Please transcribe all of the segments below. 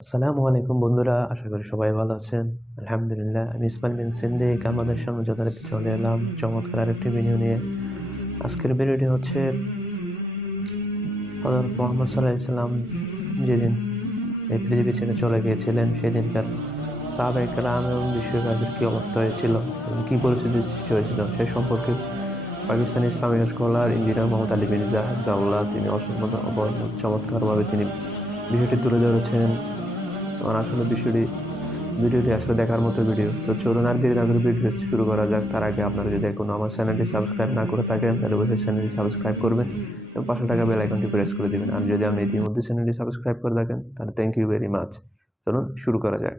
আসসালামু আলাইকুম বন্ধুরা, আশা করি সবাই ভালো আছেন। আলহামদুলিল্লাহ, আমি ইসমাইল বিন সিদ্দিক আমাদের সামনে যথারীতি চলে এলাম চমৎকার আরেকটি ভিডিও নিয়ে। আজকের ভিডিওটি হচ্ছে হযরত মুহাম্মদ সাল্লাল্লাহু আলাইহি ওয়াসাল্লাম যেদিন এই পৃথিবী ছেড়ে চলে গিয়েছিলেন সেদিনকার সাহাবায়ে কেরাম এবং বিশ্ববাসীর কী অবস্থা হয়েছিল এবং কী পরিস্থিতির সৃষ্টি হয়েছিল সে সম্পর্কে Pakistani Islamic scholar engineer Mohammad Ali Mirza হাফিজাহুল্লাহ তিনি চমৎকারভাবে তিনি বিষয়টি তুলে ধরেছেন। আমার আসলে ভিডিওটি আসলে দেখার মতো ভিডিও। তো চলুন আর দেরি না করে ভিডিও শুরু করা যাক। তার আগে আপনারা যদি এখনো আমার চ্যানেলটি সাবস্ক্রাইব না করে থাকেন তাহলে অবশ্যই চ্যানেলটি সাবস্ক্রাইব করবেন এবং পাশে থাকা বেল আইকনটি প্রেস করে দিবেন। আর যদি আপনি ইতিমধ্যে চ্যানেলটি সাবস্ক্রাইব করে থাকেন তাহলে থ্যাংক ইউ ভেরি মাচ। চলুন শুরু করা যাক।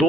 2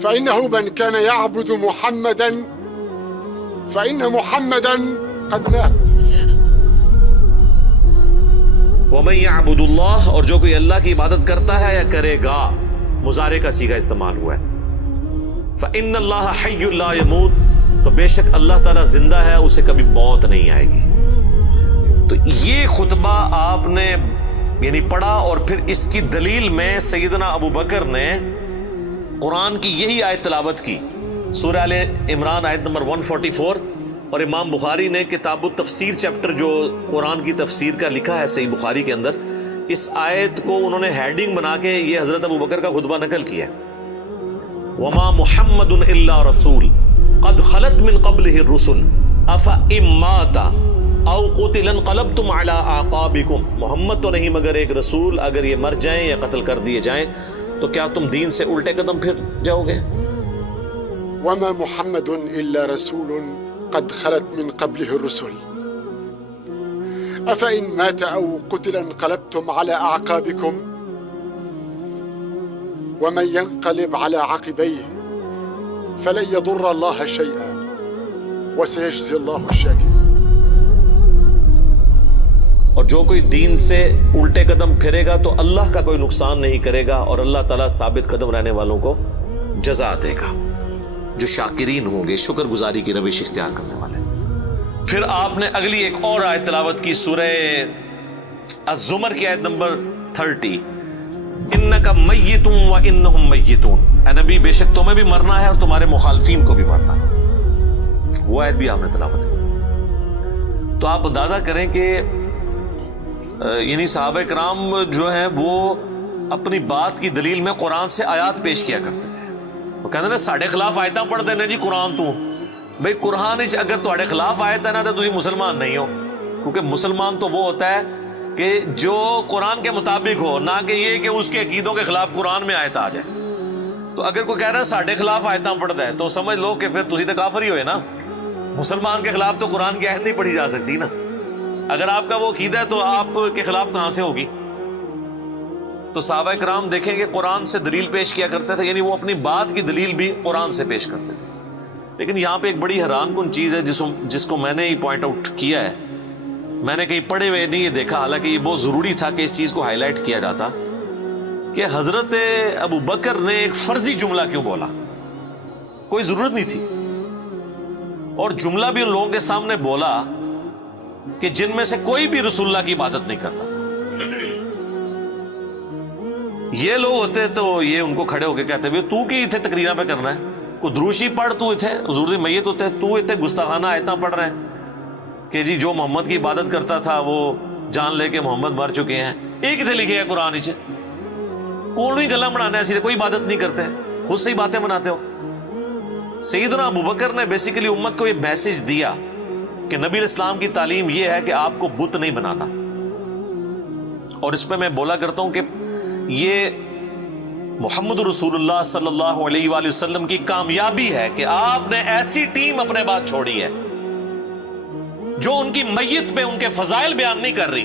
فإنه من كان يعبد محمدا فإن محمدا قد مات. وَمَن يَعْبُدُ اللَّهَ، اور جو کوئی اللہ کی عبادت کرتا ہے یا کرے گا، مضارع کا صیغہ استعمال ہوا ہے. فَإِنَّ اللَّهَ حَيٌّ لَا يَمُوتُ، تو بے شک اللہ تعالیٰ زندہ ہے، اسے کبھی موت نہیں آئے گی. تو یہ خطبہ آپ نے یعنی پڑھا، اور پھر اس کی دلیل میں سیدنا ابو بکر نے قرآن کی یہی آیت تلاوت کی، سورہ آل عمران آیت نمبر 144. اور امام بخاری نے کتاب التفسیر چیپٹر جو قرآن کی تفسیر کا لکھا ہے صحیح بخاری کے اندر، اس آیت کو انہوں نے ہیڈنگ بنا کے یہ حضرت ابو بکر کا خطبہ نقل کیا ہے. وما محمد الا رسول قد خلت من قبله الرسل افئن مات او قتل انقلبتم على اعقابكم، محمد تو نہیں مگر ایک رسول، اگر یہ مر جائیں یا قتل کر دیے جائیں تو کیا تم دین سے الٹے قدم پھر جاؤ گے؟ وما محمد إلا رسول قد خلت من قبله الرسل أفإن مات أو قتل انقلبتم على أعقابكم ومن ينقلب على عقبيه فلن يضر الله شيئا وسيجزي الله الشاكرين. اور جو کوئی دین سے الٹے قدم پھرے گا تو اللہ کا کوئی نقصان نہیں کرے گا، اور اللہ تعالیٰ ثابت قدم رہنے والوں کو جزا دے گا، جو شاکرین ہوں گے، شکر گزاری کی روش اختیار کرنے والے. پھر آپ نے اگلی ایک اور آیت تلاوت کی، سورہ الزمر کی آیت نمبر 30. انک میت وانہم میتون، اے نبی بے شک تمہیں بھی مرنا ہے اور تمہارے مخالفین کو بھی مرنا ہے. وہ آیت بھی آپ نے تلاوت کی. تو آپ اندازہ کریں کہ یعنی صحابہ کرام جو ہیں وہ اپنی بات کی دلیل میں قرآن سے آیات پیش کیا کرتے تھے. وہ کہتے ہیں نا ساڑھے خلاف آیتاں پڑھ دینے جی قرآن تو بھئی قرآن اگر تھوڑے خلاف آیت ہے نا تو تسی مسلمان نہیں ہو، کیونکہ مسلمان تو وہ ہوتا ہے کہ جو قرآن کے مطابق ہو، نہ کہ یہ کہ اس کے عقیدوں کے خلاف قرآن میں آیت آ جائے. تو اگر کوئی کہہ رہا ہے ساڑھے خلاف آیتاں پڑھ دے تو سمجھ لو کہ پھر تسی تو کافر ہی ہوئے نا. مسلمان کے خلاف تو قرآن کی آیت نہیں پڑھی جا سکتی نا. اگر آپ کا وہ عقیدہ ہے تو آپ کے خلاف کہاں سے ہوگی؟ تو صحابہ کرام دیکھیں کہ قرآن سے دلیل پیش کیا کرتے تھے، یعنی وہ اپنی بات کی دلیل بھی قرآن سے پیش کرتے تھے. لیکن یہاں پہ ایک بڑی حیران کن چیز ہے جس کو میں نے ہی پوائنٹ آؤٹ کیا ہے، میں نے کہیں پڑھے ہوئے نہیں یہ دیکھا، حالانکہ یہ بہت ضروری تھا کہ اس چیز کو ہائی لائٹ کیا جاتا، کہ حضرت ابو بکر نے ایک فرضی جملہ کیوں بولا؟ کوئی ضرورت نہیں تھی، اور جملہ بھی ان لوگوں کے سامنے بولا کہ جن میں سے کوئی بھی رسول اللہ کی عبادت نہیں کرتا تھا. یہ لوگ ہوتے تو یہ ان کو کھڑے ہو کے کہتے بھی تو کی اتنے تقریرہ پہ کرنا ہے، کو دروشی پڑھ تو اتنے حضور دی میت ہوتے تو اتنے گستاخانہ آیتاں پڑھ رہے ہیں کہ جی جو محمد کی عبادت کرتا تھا وہ جان لے کے محمد مر چکے ہیں. ایک اتنے لکھے ہے قرآن اچھے کون ہی گلا بنانا ہے، سیدھے کوئی عبادت نہیں کرتے، خود سے ہی باتیں بناتے ہو. سیدنا ابو بکر نے بیسیکلی امت کو یہ میسج دیا کہ نبی اسلام کی تعلیم یہ ہے کہ آپ کو بت نہیں بنانا. اور اس پہ میں بولا کرتا ہوں کہ یہ محمد رسول اللہ صلی اللہ علیہ وآلہ وسلم کی کامیابی ہے کہ آپ نے ایسی ٹیم اپنے بعد چھوڑی ہے جو ان کی میت پہ ان کے فضائل بیان نہیں کر رہی،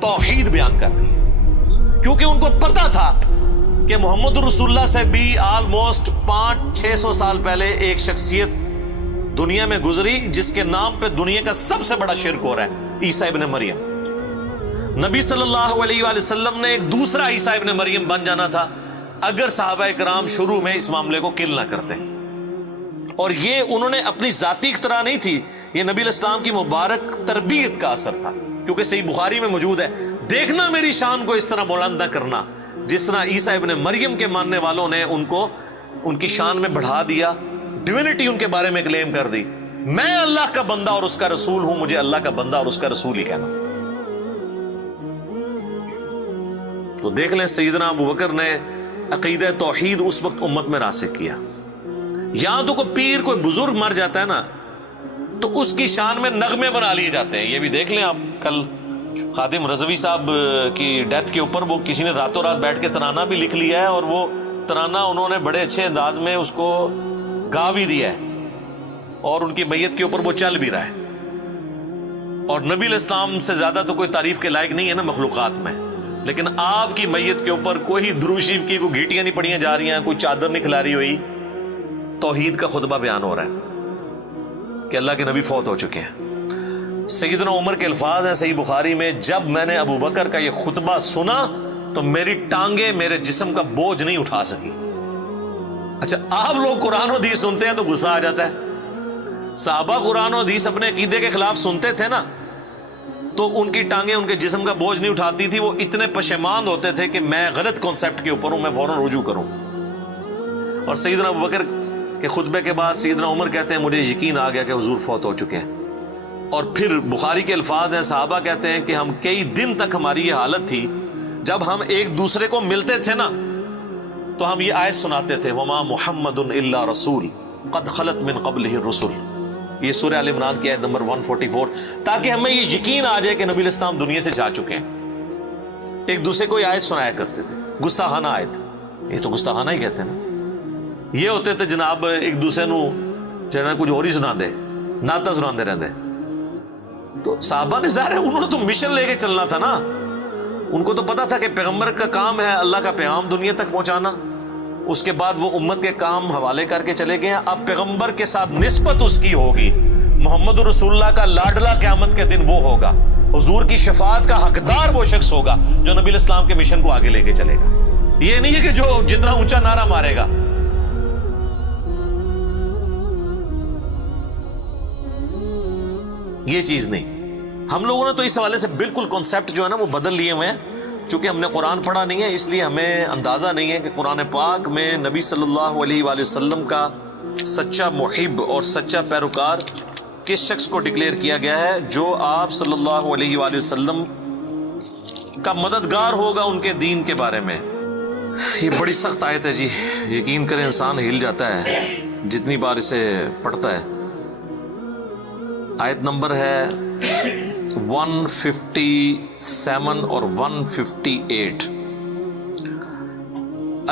توحید بیان کر رہی ہے. کیونکہ ان کو پتا تھا کہ محمد رسول اللہ سے بھی آلموسٹ 500-600 سال پہلے ایک شخصیت دنیا میں گزری جس کے نام پہ دنیا کا سب سے بڑا شرک ہو رہا ہے، عیسیٰ ابن مریم. نبی صلی اللہ علیہ وآلہ وسلم نے ایک دوسرا عیسیٰ ابن مریم بن جانا تھا اگر صحابہ کرام شروع میں اس معاملے کو کل نہ کرتے. اور یہ انہوں نے اپنی ذاتی اختراع نہیں تھی، یہ نبی الاسلام کی مبارک تربیت کا اثر تھا. کیونکہ صحیح بخاری میں موجود ہے، دیکھنا میری شان کو اس طرح بلند نہ کرنا جس طرح عیسیٰ ابن مریم کے ماننے والوں نے ان کو ان کی شان میں بڑھا دیا، ڈیوینٹی ان کے بارے میں کلیم کر دی. میں اللہ کا بندہ اور اس کا رسول ہوں، مجھے اللہ کا بندہ اور اس کا رسول ہی کہنا. تو دیکھ لیں سیدنا ابو بکر نے عقیدہ توحید اس وقت امت میں راسخ کیا. یہاں تو کوئی پیر کوئی بزرگ مر جاتا ہے نا تو اس کی شان میں نغمے بنا لیے جاتے ہیں. یہ بھی دیکھ لیں آپ، کل خادم رضوی صاحب کی ڈیتھ کے اوپر وہ کسی نے راتوں رات بیٹھ کے ترانہ بھی لکھ لیا ہے، اور وہ ترانہ انہوں نے بڑے اچھے انداز میں اس کو گا بھی دیا ہے، اور ان کی میت کے اوپر وہ چل بھی رہا ہے. اور نبی علیہ السلام سے زیادہ تو کوئی تعریف کے لائق نہیں ہے نا مخلوقات میں، لیکن آپ کی میت کے اوپر کوئی درود شریف کی کوئی گھیٹیاں نہیں پڑیاں جا رہی ہیں، کوئی چادر نہیں کھلاری ہوئی، توحید کا خطبہ بیان ہو رہا ہے کہ اللہ کے نبی فوت ہو چکے ہیں. سیدنا عمر کے الفاظ ہیں صحیح بخاری میں، جب میں نے ابو بکر کا یہ خطبہ سنا تو میری ٹانگیں میرے جسم کا بوجھ نہیں اٹھا سکی. اچھا آپ لوگ قرآن و حدیث سنتے ہیں تو غصہ آ جاتا ہے. صحابہ قرآن و حدیث اپنے عقیدے کے خلاف سنتے تھے نا، تو ان کی ٹانگیں ان کے جسم کا بوجھ نہیں اٹھاتی تھی. وہ اتنے پشیمان ہوتے تھے کہ میں غلط کانسیپٹ کے اوپر ہوں، میں فوراً رجوع کروں. اور سیدنا ابو بکر کے خطبے کے بعد سیدنا عمر کہتے ہیں مجھے یقین آ گیا کہ حضور فوت ہو چکے ہیں. اور پھر بخاری کے الفاظ ہیں، صحابہ کہتے ہیں کہ ہم کئی دن تک ہماری یہ حالت تھی، جب ہم ایک دوسرے کو ملتے تھے نا تو ہم یہ آیت سناتے تھے، وما محمد الا رسول قد خلت من قبلہ الرسل. یہ سورہ آل عمران کی آیت نمبر 144، تاکہ ہمیں یہ یقین آ جائے کہ نبی الاسلام دنیا سے جا چکے ہیں. ایک دوسرے کو یہ آیت سنایا کرتے تھے، گستاخانہ آیت. یہ تو گستاخانہ ہی کہتے ہیں نا. یہ ہوتے تھے جناب ایک دوسرے نو جناب کچھ اور ہی سنا دے، ناتا سنا دے رہتے. تو صحابہ نے ظاہر ہے انہوں نے تو مشن لے کے چلنا تھا نا. ان کو تو پتا تھا کہ پیغمبر کا کام ہے اللہ کا پیغام دنیا تک پہنچانا. اس کے بعد وہ امت کے کام حوالے کر کے چلے گئے. اب پیغمبر کے ساتھ نسبت اس کی ہوگی، محمد رسول اللہ کا لاڈلا قیامت کے دن وہ ہوگا، حضور کی شفاعت کا حقدار وہ شخص ہوگا جو نبی الاسلام کے مشن کو آگے لے کے چلے گا. یہ نہیں ہے کہ جو جتنا اونچا نعرہ مارے گا. یہ چیز نہیں. ہم لوگوں نے تو اس حوالے سے بالکل کانسیپٹ جو ہے نا وہ بدل لیے ہوئے ہیں. چونکہ ہم نے قرآن پڑھا نہیں ہے اس لیے ہمیں اندازہ نہیں ہے کہ قرآن پاک میں نبی صلی اللہ علیہ وآلہ وسلم کا سچا محب اور سچا پیروکار کس شخص کو ڈکلیئر کیا گیا ہے، جو آپ صلی اللہ علیہ وآلہ وسلم کا مددگار ہوگا ان کے دین کے بارے میں. یہ بڑی سخت آیت ہے جی، یقین کریں انسان ہل جاتا ہے جتنی بار اسے پڑھتا ہے. آیت نمبر ہے 157 اور 158.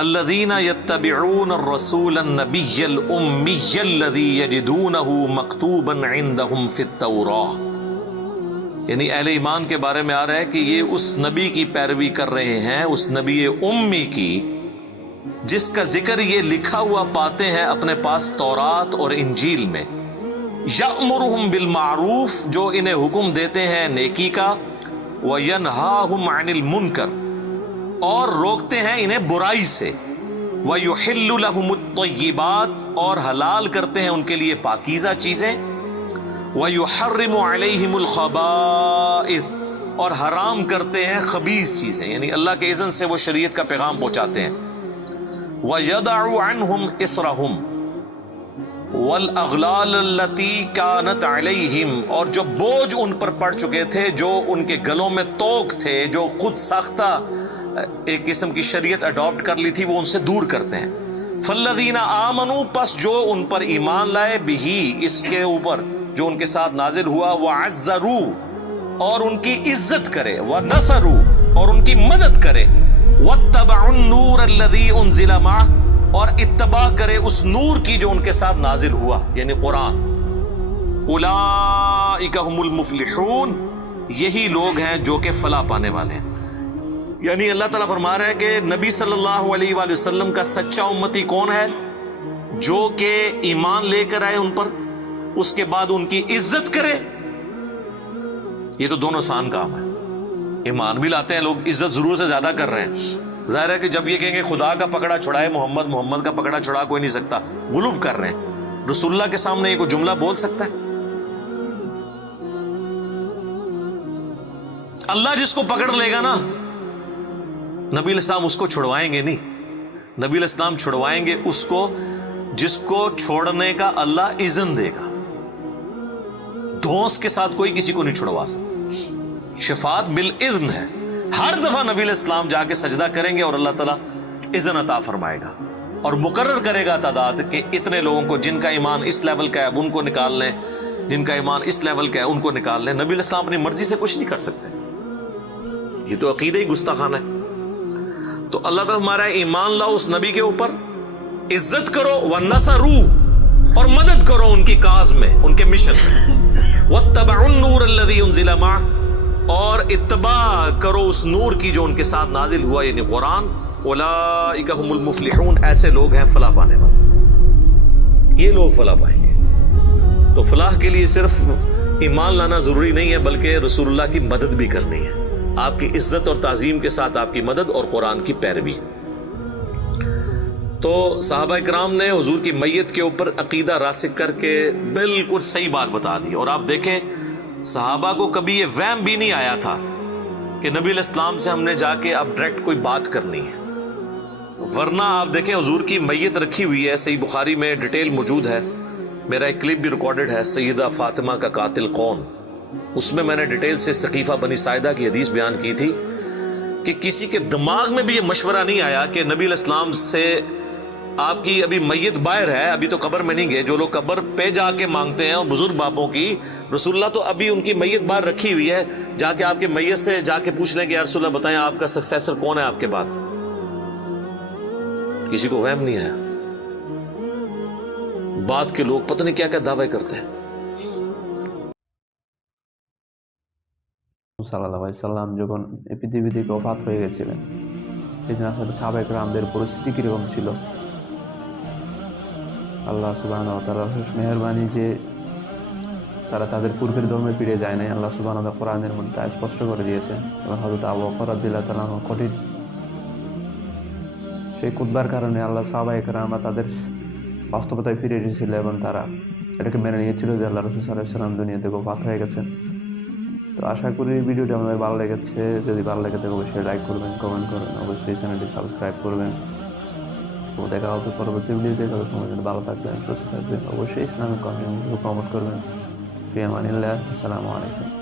الذين يتبعون الرسول النبي الأمي الذي يجدونه مكتوبا عندهم في التوراة. یعنی اہل ایمان کے بارے میں آ رہا ہے کہ یہ اس نبی کی پیروی کر رہے ہیں، اس نبی امی کی جس کا ذکر یہ لکھا ہوا پاتے ہیں اپنے پاس تورات اور انجیل میں. یأمرہم بالمعروف، جو انہیں حکم دیتے ہیں نیکی کا، وینہاہم عن المنکر، اور روکتے ہیں انہیں برائی سے، ویحل لہم الطیبات، اور حلال کرتے ہیں ان کے لیے پاکیزہ چیزیں، ویحرم علیہم الخبائث، اور حرام کرتے ہیں خبیث چیزیں، یعنی اللہ کے اذن سے وہ شریعت کا پیغام پہنچاتے ہیں. ویدع عنہم اسرہم والاغلال التي كانت عليهم، اور جو بوجھ ان پر پڑ چکے تھے، جو ان کے گلوں میں توق تھے، جو خود ساختہ ایک قسم کی شریعت اڈاپٹ کر لی تھی، وہ ان سے دور کرتے ہیں. فالذین آمنوا، پس جو ان پر ایمان لائے، بہی، اس کے اوپر جو ان کے ساتھ نازل ہوا، وعزروا، اور ان کی عزت کرے، ونصروا، اور ان کی مدد کرے، واتبعوا النور الذی انزل معہ، اور اتباع کرے اس نور کی جو ان کے ساتھ نازل ہوا، یعنی قرآن. اولئک هم المفلحون، یہی لوگ ہیں جو کہ فلاح پانے والے ہیں. یعنی اللہ تعالیٰ فرما رہا ہے کہ نبی صلی اللہ علیہ وآلہ وسلم کا سچا امتی کون ہے؟ جو کہ ایمان لے کر آئے ان پر، اس کے بعد ان کی عزت کرے. یہ تو دونوں آسان کام ہے. ایمان بھی لاتے ہیں لوگ، عزت ضرور سے زیادہ کر رہے ہیں. ظاہر ہے کہ جب یہ کہیں گے خدا کا پکڑا چھڑائے محمد، محمد کا پکڑا چھڑا کوئی نہیں سکتا، غلوف کر رہے ہیں. رسول اللہ کے سامنے یہ کوئی جملہ بول سکتا ہے؟ اللہ جس کو پکڑ لے گا نا، نبی الاسلام اس کو چھڑوائیں گے نہیں. نبی الاسلام چھڑوائیں گے اس کو جس کو چھوڑنے کا اللہ اذن دے گا. دھونس کے ساتھ کوئی کسی کو نہیں چھڑوا سکتا. شفاعت بالاذن ہے. ہر دفعہ نبی علیہ السلام جا کے سجدہ کریں گے اور اللہ تعالیٰ اذن عطا فرمائے گا اور مقرر کرے گا تعداد کہ اتنے لوگوں کو جن کا ایمان اس لیول کا ہے اب ان کو نکال لیں، جن کا ایمان اس لیول کا ہے ان کو نکال لیں. نبی علیہ السلام اپنی مرضی سے کچھ نہیں کر سکتے. یہ تو عقیدہ ہی گستاخانہ ہے. تو اللہ تعالیٰ ہمارا ایمان لاؤ اس نبی کے اوپر، عزت کرو، وَنَصَرُوا، اور مدد کرو ان کی کاز میں، ان کے مشن میں. وَاتَّبَعُوا النُّورَ الَّذِي أُنزِلَ مَعَهُ، اور اتباع کرو اس نور کی جو ان کے ساتھ نازل ہوا، یعنی قرآن. اولئک هم المفلحون، ایسے لوگ ہیں فلاح پانے والے. یہ لوگ فلاح پائیں گے. تو فلاح کے لیے صرف ایمان لانا ضروری نہیں ہے بلکہ رسول اللہ کی مدد بھی کرنی ہے، آپ کی عزت اور تعظیم کے ساتھ آپ کی مدد اور قرآن کی پیروی۔ تو صحابہ کرام نے حضور کی میت کے اوپر عقیدہ راسخ کر کے بالکل صحیح بات بتا دی، اور آپ دیکھیں صحابہ کو کبھی یہ وہم بھی نہیں آیا تھا کہ نبی علیہ السلام سے ہم نے جا کے اب ڈائریکٹ کوئی بات کرنی ہے، ورنہ آپ دیکھیں حضور کی میت رکھی ہوئی ہے، صحیح بخاری میں ڈیٹیل موجود ہے، میرا ایک کلپ بھی ریکارڈڈ ہے، سیدہ فاطمہ کا قاتل کون، اس میں نے ڈیٹیل سے سقیفہ بنی ساعدہ کی حدیث بیان کی تھی کہ کسی کے دماغ میں بھی یہ مشورہ نہیں آیا کہ نبی علیہ السلام سے آپ کی ابھی میت باہر ہے، ابھی تو قبر میں نہیں گئے، جو لوگ قبر پہ جا کے مانگتے ہیں اور بزرگ باپوں کی، رسول اللہ تو ابھی ان کی میت باہر رکھی ہوئی ہے، جا کے آپ کے میت سے جا کے پوچھ لیں کہ یا رسول اللہ بتائیں آپ کا سکسیسر کون ہے آپ کے بعد، کسی کو وہم نہیں آیا۔ بعد کے لوگ پتہ نہیں کیا کیا دعوے کرتے ہیں۔ সাল্লাল্লাহু আলাইহি সাল্লাম যখন এই পৃথিবী থেকে ওফাত হয়ে গেছিলেন, সেদিন আসলে সাহাবায়ে কেরামদের পরিস্থিতি কিরকম ছিল? আল্লাহ সুবহানাহু ওয়া তাআলার অশেষ মেহেরবানি যে তারা তাদের পূর্বের ধর্মে ফিরে যায় নাই, আল্লাহ সুবহানাহু ওয়া তাআলা কোরআনের মধ্যে তা স্পষ্ট করে দিয়েছেন। এবং হযরত আবু বকর রাদিয়াল্লাহু তাআলা আনহু কঠিন সেই কুতবার কারণে আল্লাহ সাহাবায়ে কেরামরা তাদের বাস্তবতায় ফিরে এসেছিল এবং তারা এটাকে মেনে নিয়েছিল যে আল্লাহ রাসূল সাল্লাল্লাহু আলাইহি ওয়াসাল্লাম দুনিয়া থেকে ওফাত হয়ে গেছেন। তো আশা করি ভিডিওটি আমাদের ভালো লেগেছে, যদি ভালো লেগে থাকে অবশ্যই লাইক করবেন, কমেন্ট করবেন, অবশ্যই চ্যানেলটি সাবস্ক্রাইব করবেন। তো দেখা হবে পরবর্তী ভিডিওতে, ততক্ষণ পর্যন্ত ভালো থাকবেন, সুস্থ থাকবেন, অবশ্যই ইসলামিক কমিউনিটি প্রমোট করবেন। ফি আমানিল্লাহ, আসসালামু আলাইকুম।